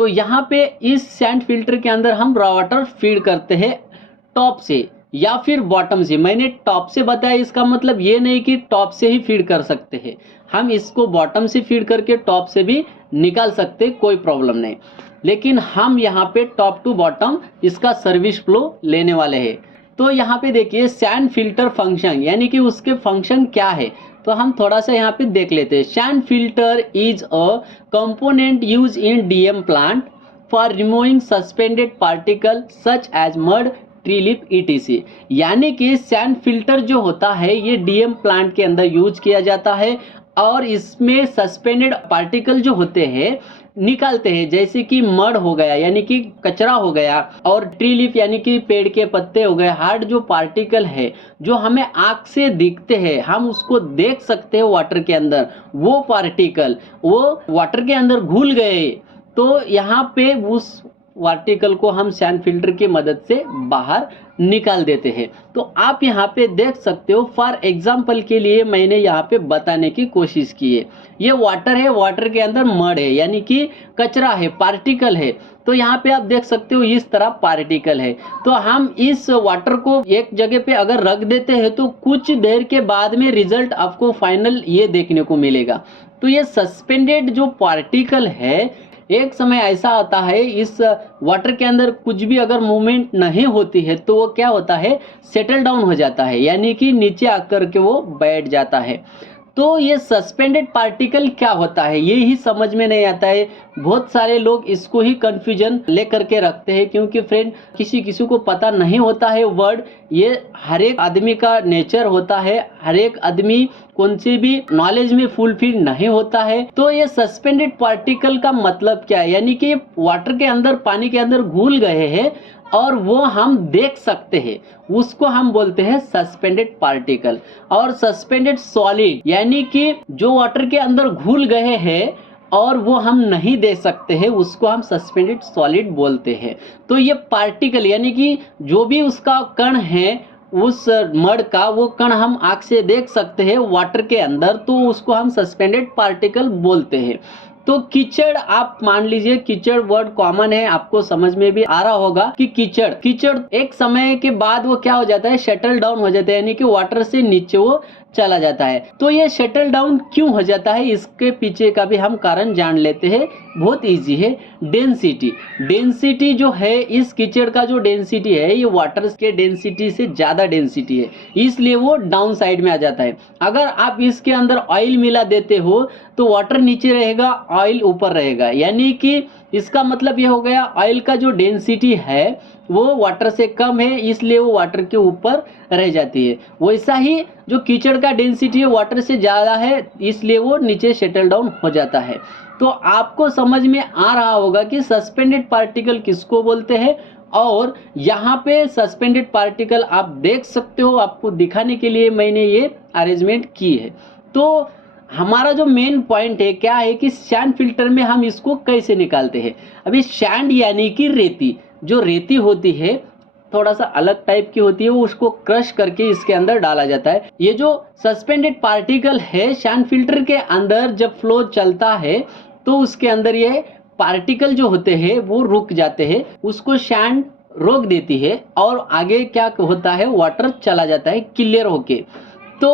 तो यहाँ पे इस सैंड फिल्टर के अंदर हम रॉ वाटर फीड करते हैं टॉप से या फिर बॉटम से। मैंने टॉप से बताया, इसका मतलब ये नहीं कि टॉप से ही फीड कर सकते हैं, हम इसको बॉटम से फीड करके टॉप से भी निकाल सकते, कोई प्रॉब्लम नहीं। लेकिन हम यहाँ पे टॉप टू बॉटम इसका सर्विस फ्लो लेने वाले हैं। तो यहाँ पे देखिए सैंड फिल्टर फंक्शन, यानी कि उसके फंक्शन क्या है, तो हम थोड़ा सा यहाँ पे देख लेते हैं। Sand filter is a component use in DM plant for removing suspended particle such as mud, tree leaf ETC. यानी कि सैंड फिल्टर जो होता है ये डीएम प्लांट के अंदर यूज किया जाता है और इसमें सस्पेंडेड पार्टिकल जो होते हैं निकालते हैं, जैसे कि मड हो गया यानी कि कचरा हो गया, और ट्री लीफ यानी कि पेड़ के पत्ते हो गए। हार्ड जो पार्टिकल है जो हमें आंख से दिखते हैं, हम उसको देख सकते हैं वाटर के अंदर, वो पार्टिकल वो वाटर के अंदर घुल गए, तो यहाँ पे उस पार्टिकल को हम सैंड फिल्टर की मदद से बाहर निकाल देते हैं। तो आप यहाँ पे देख सकते हो, फॉर एग्जाम्पल के लिए मैंने यहाँ पे बताने की कोशिश की है। ये वाटर है, वाटर के अंदर मड है यानी कि कचरा है, पार्टिकल है। तो यहाँ पे आप देख सकते हो इस तरह पार्टिकल है। तो हम इस वाटर को एक जगह पे अगर रख देते हैं तो कुछ देर के बाद में रिजल्ट आपको फाइनल ये देखने को मिलेगा। तो ये सस्पेंडेड जो पार्टिकल है, एक समय ऐसा आता है इस वाटर के अंदर कुछ भी अगर मूवमेंट नहीं होती है तो वो क्या होता है, सेटल डाउन हो जाता है, यानी कि नीचे आकर के वो बैठ जाता है। तो ये सस्पेंडेड पार्टिकल क्या होता है ये ही समझ में नहीं आता है। बहुत सारे लोग इसको ही कंफ्यूजन लेकर के रखते हैं, क्योंकि फ्रेंड किसी किसी को पता नहीं होता है वर्ड। ये हर एक आदमी का नेचर होता है, हर एक आदमी कौन सी भी नॉलेज में फुलफिल नहीं होता है। तो ये सस्पेंडेड पार्टिकल का मतलब क्या है, यानी कि वाटर के अंदर, पानी के अंदर घुल गए हैं और वो हम देख सकते हैं, उसको हम बोलते हैं सस्पेंडेड पार्टिकल। और सस्पेंडेड सॉलिड यानी कि जो वाटर के अंदर घुल गए हैं और वो हम नहीं देख सकते हैं, उसको हम सस्पेंडेड सॉलिड बोलते हैं। तो ये पार्टिकल यानी कि जो भी उसका कण है उस मड का, वो कण हम आंख से देख सकते हैं वाटर के अंदर, तो उसको हम सस्पेंडेड पार्टिकल बोलते हैं। तो कीचड़, आप मान लीजिए कीचड़ वर्ड कॉमन है, आपको समझ में भी आ रहा होगा कि कीचड़ कीचड़ एक समय के बाद वो क्या हो जाता है, शटल डाउन हो जाता है, यानी कि वाटर से नीचे वो चला जाता है। तो ये शटल डाउन क्यों हो जाता है, इसके पीछे का भी हम कारण जान लेते हैं। बहुत इजी है, डेंसिटी। डेंसिटी जो है इस कीचड़ का, जो डेंसिटी है ये वाटर के डेंसिटी से ज्यादा डेंसिटी है, इसलिए वो डाउन साइड में आ जाता है। अगर आप इसके अंदर ऑयल मिला देते हो तो वाटर नीचे रहेगा, ऑयल ऊपर रहेगा, यानी कि इसका मतलब ये हो गया ऑयल का जो डेंसिटी है वो वाटर से कम है, इसलिए वो वाटर के ऊपर रह जाती है। वैसा ही जो कीचड़ का डेंसिटी है वाटर से ज़्यादा है, इसलिए वो नीचे सेटल डाउन हो जाता है। तो आपको समझ में आ रहा होगा कि सस्पेंडेड पार्टिकल किसको बोलते हैं। और यहाँ पे सस्पेंडेड पार्टिकल आप देख सकते हो, आपको दिखाने के लिए मैंने ये अरेंजमेंट की है। तो हमारा जो मेन पॉइंट है क्या है कि सैंड फिल्टर में हम इसको कैसे निकालते हैं। अभी सैंड यानी कि रेती, जो रेती होती है थोड़ा सा अलग टाइप की होती है, वो उसको क्रश करके इसके अंदर डाला जाता है। ये जो सस्पेंडेड पार्टिकल है सैंड फिल्टर के अंदर जब फ्लो चलता है तो उसके अंदर ये पार्टिकल जो होते हैं वो रुक जाते हैं, उसको सैंड रोक देती है और आगे क्या होता है, वाटर चला जाता है क्लियर होके। तो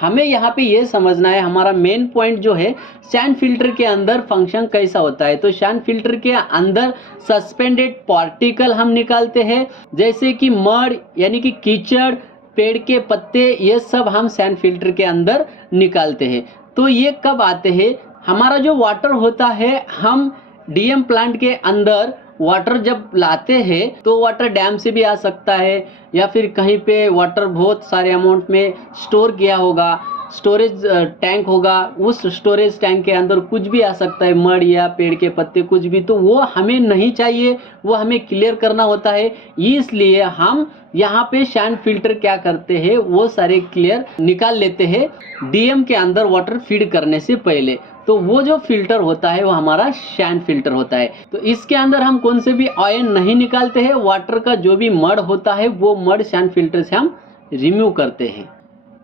हमें यहाँ पे ये समझना है, हमारा मेन पॉइंट जो है सैंड फिल्टर के अंदर फंक्शन कैसा होता है। तो सैंड फिल्टर के अंदर सस्पेंडेड पार्टिकल हम निकालते हैं, जैसे कि मड यानी कि कीचड़, पेड़ के पत्ते, ये सब हम सैंड फिल्टर के अंदर निकालते हैं। तो ये कब आते हैं, हमारा जो वाटर होता है, हम डीएम प्लांट के अंदर वाटर जब लाते हैं तो वाटर डैम से भी आ सकता है, या फिर कहीं पे वाटर बहुत सारे अमाउंट में स्टोर किया होगा, स्टोरेज टैंक होगा, उस स्टोरेज टैंक के अंदर कुछ भी आ सकता है, मड या पेड़ के पत्ते कुछ भी, तो वो हमें नहीं चाहिए, वो हमें क्लियर करना होता है। इसलिए हम यहाँ पे सैंड फिल्टर क्या करते हैं, वो सारे क्लियर निकाल लेते हैं डीएम के अंदर वाटर फीड करने से पहले। तो वो जो फिल्टर होता है वो हमारा सैंड फिल्टर होता है। तो इसके अंदर हम कौन से भी आयन नहीं निकालते हैं, वाटर का जो भी मड होता है वो मड सैंड फिल्टर से हम रिमूव करते हैं।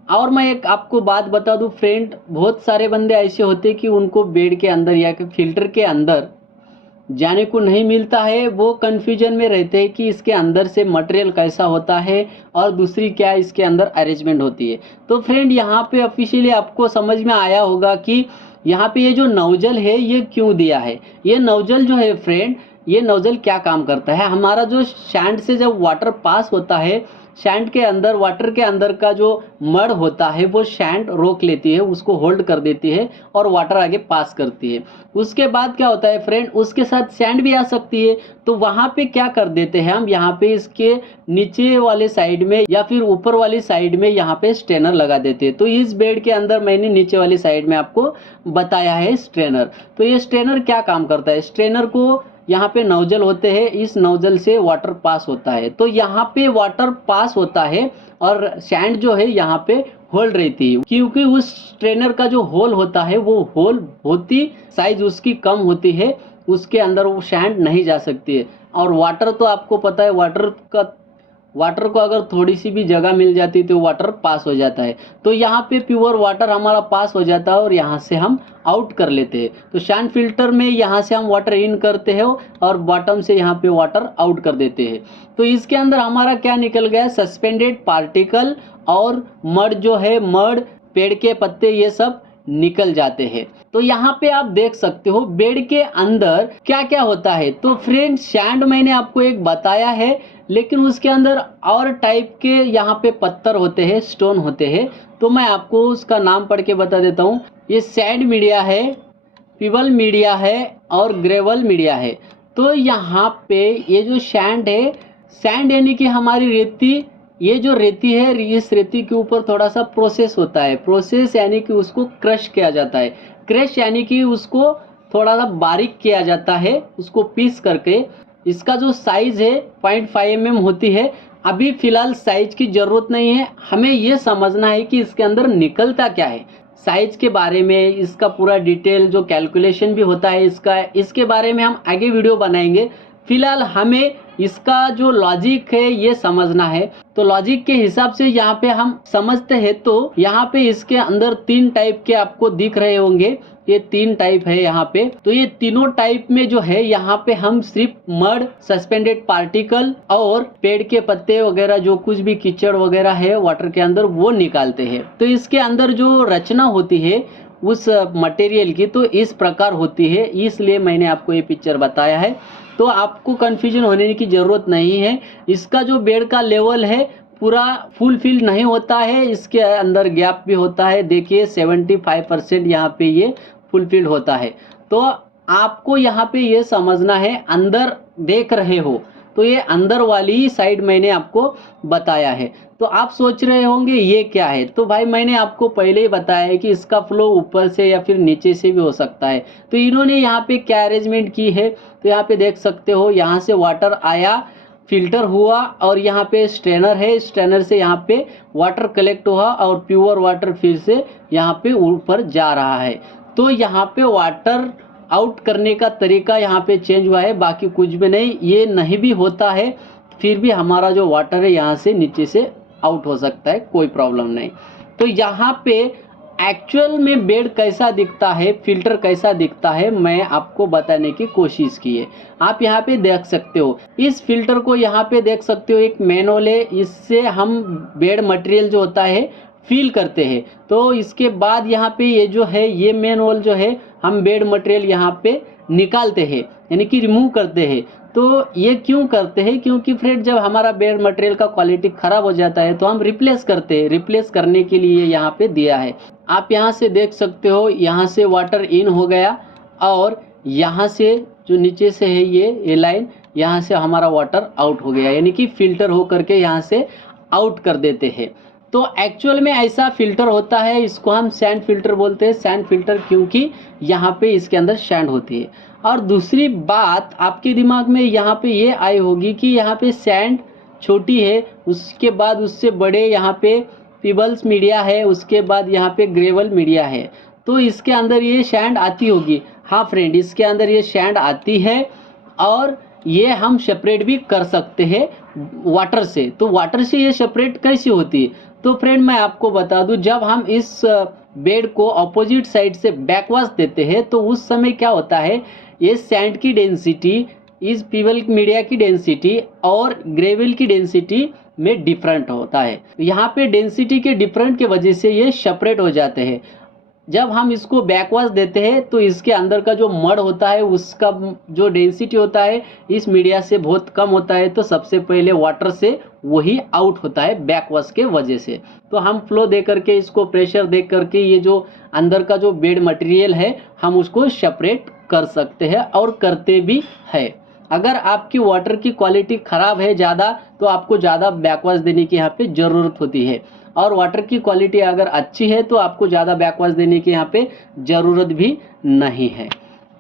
और मैं एक आपको बात बता दूं फ्रेंड, बहुत सारे बंदे ऐसे होते हैं कि उनको बेड के अंदर या फिल्टर के अंदर जाने को नहीं मिलता है, वो कन्फ्यूजन में रहते हैं कि इसके अंदर से मटेरियल कैसा होता है और दूसरी क्या इसके अंदर अरेंजमेंट होती है। तो फ्रेंड यहाँ पे ऑफिशियली आपको समझ में आया होगा कि यहाँ पे ये जो नोजल है ये क्यों दिया है। ये नोजल जो है फ्रेंड, ये नोजल क्या काम करता है, हमारा जो सैंड से जब वाटर पास होता है, सैंड के अंदर, वाटर के अंदर का जो मड होता है वो सैंड रोक लेती है, उसको होल्ड कर देती है और वाटर आगे पास करती है। उसके बाद क्या होता है फ्रेंड, उसके साथ सैंड भी आ सकती है। तो वहाँ पे क्या कर देते हैं हम, यहाँ पे इसके नीचे वाले साइड में या फिर ऊपर वाली साइड में यहाँ पे स्ट्रेनर लगा देते हैं। तो इस बेड के अंदर मैंने नीचे वाली साइड में आपको बताया है स्ट्रेनर। तो ये स्ट्रेनर क्या काम करता है, स्ट्रेनर को यहाँ पे नोजल होते हैं, इस नोजल से वाटर पास होता है। तो यहाँ पे वाटर पास होता है और सैंड जो है यहाँ पे होल्ड रहती है, क्योंकि उस स्ट्रेनर का जो होल होता है वो होल होती साइज उसकी कम होती है, उसके अंदर वो सैंड नहीं जा सकती है। और वाटर तो आपको पता है, वाटर को अगर थोड़ी सी भी जगह मिल जाती है तो वाटर पास हो जाता है। तो यहाँ पे प्योर वाटर हमारा पास हो जाता है और यहाँ से हम आउट कर लेते हैं। तो सैंड फिल्टर में यहाँ से हम वाटर इन करते हैं और बॉटम से यहाँ पे वाटर आउट कर देते हैं। तो इसके अंदर हमारा क्या निकल गया, सस्पेंडेड पार्टिकल और मड जो है, मड, पेड़ के पत्ते, ये सब निकल जाते हैं। तो यहाँ पे आप देख सकते हो बेड के अंदर क्या क्या होता है। तो फ्रेंड सैंड मैंने आपको एक बताया है, लेकिन उसके अंदर और टाइप के यहाँ पे पत्थर होते हैं, स्टोन होते हैं। तो मैं आपको उसका नाम पढ़ के बता देता हूँ। ये सैंड मीडिया है, पिबल मीडिया है और ग्रेवल मीडिया है। तो यहाँ पे ये जो सैंड है, सैंड यानी कि हमारी रेती, ये जो रेती है, इस रेती के ऊपर थोड़ा सा प्रोसेस होता है। प्रोसेस यानी कि उसको क्रश किया जाता है। क्रश यानी कि उसको थोड़ा सा बारीक किया जाता है, उसको पीस करके। इसका जो साइज है 0.5 mm होती है। अभी फिलहाल साइज की जरूरत नहीं है, हमें ये समझना है कि इसके अंदर निकलता क्या है। साइज के बारे में, इसका पूरा डिटेल जो कैलकुलेशन भी होता है इसका, इसके बारे में हम आगे वीडियो बनाएंगे। फिलहाल हमें इसका जो लॉजिक है ये समझना है। तो लॉजिक के हिसाब से यहाँ पे हम समझते हैं। तो यहाँ पे इसके अंदर 3 टाइप के आपको दिख रहे होंगे, ये 3 टाइप है यहाँ पे। तो ये तीनों टाइप में जो है यहाँ पे हम सिर्फ मड, सस्पेंडेड पार्टिकल और पेड़ के पत्ते वगैरह, जो कुछ भी कीचड़ वगैरह है वाटर के अंदर, वो निकालते हैं। तो इसके अंदर जो रचना होती है उस मटेरियल की, तो इस प्रकार होती है, इसलिए मैंने आपको ये पिक्चर बताया है। तो आपको कंफ्यूजन होने की ज़रूरत नहीं है। इसका जो बेड का लेवल है पूरा फुलफिल नहीं होता है, इसके अंदर गैप भी होता है। देखिए 75% यहाँ पे ये फुलफिल होता है। तो आपको यहाँ पे ये समझना है, अंदर देख रहे हो तो ये अंदर वाली साइड मैंने आपको बताया है। तो आप सोच रहे होंगे ये क्या है। तो भाई मैंने आपको पहले ही बताया है कि इसका फ्लो ऊपर से या फिर नीचे से भी हो सकता है। तो इन्होंने यहाँ पे क्या अरेंजमेंट की है, तो यहाँ पे देख सकते हो, यहाँ से वाटर आया, फिल्टर हुआ और यहाँ पे स्ट्रेनर है, स्ट्रेनर से यहाँ पे वाटर कलेक्ट हुआ और प्योर वाटर फिर से यहाँ पे ऊपर जा रहा है। तो यहाँ पे वाटर आउट करने का तरीका यहाँ पे चेंज हुआ है, बाकी कुछ भी नहीं। ये नहीं भी होता है फिर भी हमारा जो वाटर है यहाँ से नीचे से आउट हो सकता है, कोई प्रॉब्लम नहीं। तो यहाँ पे एक्चुअल में बेड कैसा दिखता है, फिल्टर कैसा दिखता है, मैं आपको बताने की कोशिश की है। आप यहाँ पे देख सकते हो, इस फिल्टर को यहाँ पे देख सकते हो, एक मैनुअल है, इससे हम बेड मटेरियल जो होता है फील करते हैं। तो इसके बाद यहाँ पे ये जो है, ये मैनुअल जो है, हम बेड मटेरियल यहाँ पे निकालते हैं, यानी कि रिमूव करते हैं। तो ये क्यों करते हैं, क्योंकि फ्रेंड जब हमारा बेड मटेरियल का क्वालिटी ख़राब हो जाता है तो हम रिप्लेस करते हैं। रिप्लेस करने के लिए यहाँ पे दिया है। आप यहाँ से देख सकते हो, यहाँ से वाटर इन हो गया और यहाँ से जो नीचे से है ये लाइन, यहाँ से हमारा वाटर आउट हो गया, यानी कि फिल्टर हो करके यहाँ से आउट कर देते हैं। तो एक्चुअल में ऐसा फिल्टर होता है, इसको हम सैंड फिल्टर बोलते हैं। सैंड फिल्टर क्योंकि यहाँ पे इसके अंदर सैंड होती है। और दूसरी बात आपके दिमाग में यहाँ पे ये आई होगी कि यहाँ पे सैंड छोटी है, उसके बाद उससे बड़े यहाँ पे पिबल्स मीडिया है, उसके बाद यहाँ पे ग्रेवल मीडिया है। तो इसके अंदर ये सैंड आती होगी। हाँ फ्रेंड, इसके अंदर ये सैंड आती है और ये हम सेपरेट भी कर सकते हैं वाटर से। तो वाटर से ये सेपरेट कैसे होती है, तो फ्रेंड मैं आपको बता दूं, जब हम इस बेड को अपोजिट साइड से बैकवर्ड देते हैं तो उस समय क्या होता है, ये सैंड की डेंसिटी, इस पीवल मीडिया की डेंसिटी और ग्रेवल की डेंसिटी में डिफरेंट होता है। यहाँ पे डेंसिटी के डिफरेंट के वजह से ये सेपरेट हो जाते हैं। जब हम इसको बैकवर्ड देते हैं तो इसके अंदर का जो मड होता है उसका जो डेंसिटी होता है इस मीडिया से बहुत कम होता है, तो सबसे पहले वाटर से वही आउट होता है बैकवर्ड के वजह से। तो हम फ्लो दे करके, इसको प्रेशर दे करके ये जो अंदर का जो बेड मटेरियल है हम उसको सेपरेट कर सकते हैं और करते भी है। अगर आपकी वाटर की क्वालिटी ख़राब है ज़्यादा तो आपको ज़्यादा बैकवर्ड देने की यहाँ पे ज़रूरत होती है, और वाटर की क्वालिटी अगर अच्छी है तो आपको ज़्यादा बैकवर्ड देने की यहाँ पे ज़रूरत भी नहीं है।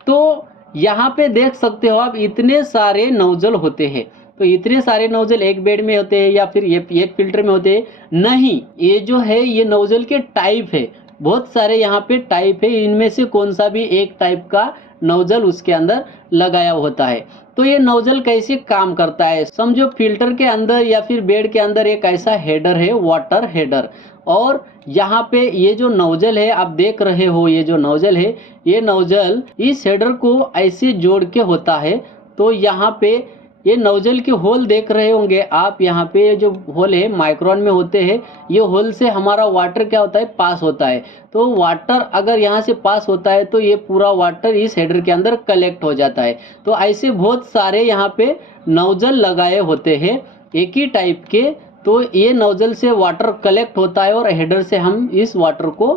तो यहाँ पे देख सकते हो आप इतने सारे नोजल होते हैं। तो इतने सारे नोजल एक बेड में होते हैं या फिर ये एक फिल्टर में होते हैं? नहीं, ये जो है ये नोजल के टाइप है, बहुत सारे यहाँ पे टाइप है, इनमें से कौन सा भी एक टाइप का नोजल उसके अंदर लगाया होता है। तो ये नोजल कैसे काम करता है, समझो फिल्टर के अंदर या फिर बेड के अंदर एक ऐसा हेडर है, वाटर हेडर, और यहाँ पे ये जो नोजल है आप देख रहे हो, ये जो नोजल है ये नोजल इस हेडर को ऐसे जोड़ के होता है। तो यहाँ पे ये नोजल के होल देख रहे होंगे आप, यहाँ पे जो होल है माइक्रोन में होते हैं, ये होल से हमारा वाटर क्या होता है, पास होता है। तो वाटर अगर यहाँ से पास होता है तो ये पूरा वाटर इस हेडर के अंदर कलेक्ट हो जाता है। तो ऐसे बहुत सारे यहाँ पे नोजल लगाए होते हैं एक ही टाइप के, तो ये नोजल से वाटर कलेक्ट होता है और हेडर से हम इस वाटर को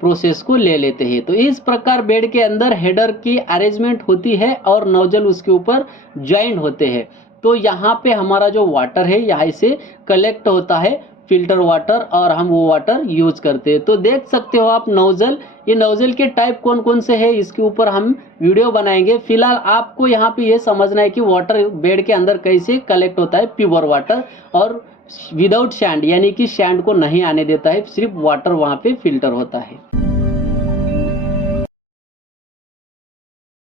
प्रोसेस को ले लेते हैं। तो इस प्रकार बेड के अंदर हेडर की अरेंजमेंट होती है और नोजल उसके ऊपर ज्वाइंट होते हैं। तो यहाँ पे हमारा जो वाटर है यहाँ से कलेक्ट होता है फिल्टर वाटर और हम वो वाटर यूज करते हैं। तो देख सकते हो आप नोजल, ये नोजल के टाइप कौन कौन से है इसके ऊपर हम वीडियो बनाएंगे। फिलहाल आपको यहाँ पे ये समझना है कि वाटर बेड के अंदर कैसे कलेक्ट होता है, प्योर वाटर, और विदाउट सैंड, यानी कि सैंड को नहीं आने देता है, सिर्फ वाटर वहाँ पे फिल्टर होता है।